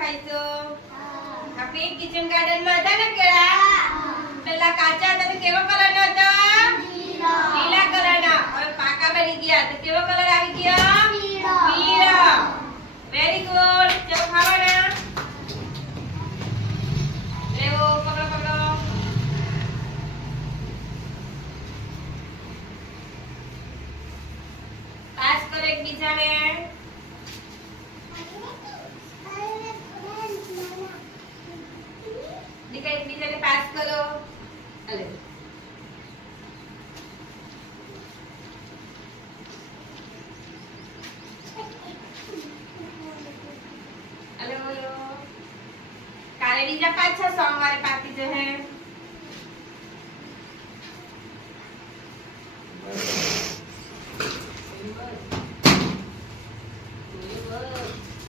ખાઈছো આપણે kitchen garden માં હતા ને કેળા પેલા કાચા હતા તો કેવો કલર નો હતો લીલા કલર નો હવે પાકા બની ગયા તો કેવો કલર આવી ગયો પીળો વેરી ગુડ ચલો ખાવાના લેવો પકડો પકડો પાસ કરો એકબીજાને દીકરા એકબીજાને પાસ કરો અલે અલે બોલો કાલે બીજા પાછા સોમવારે પાર્ટી છે હે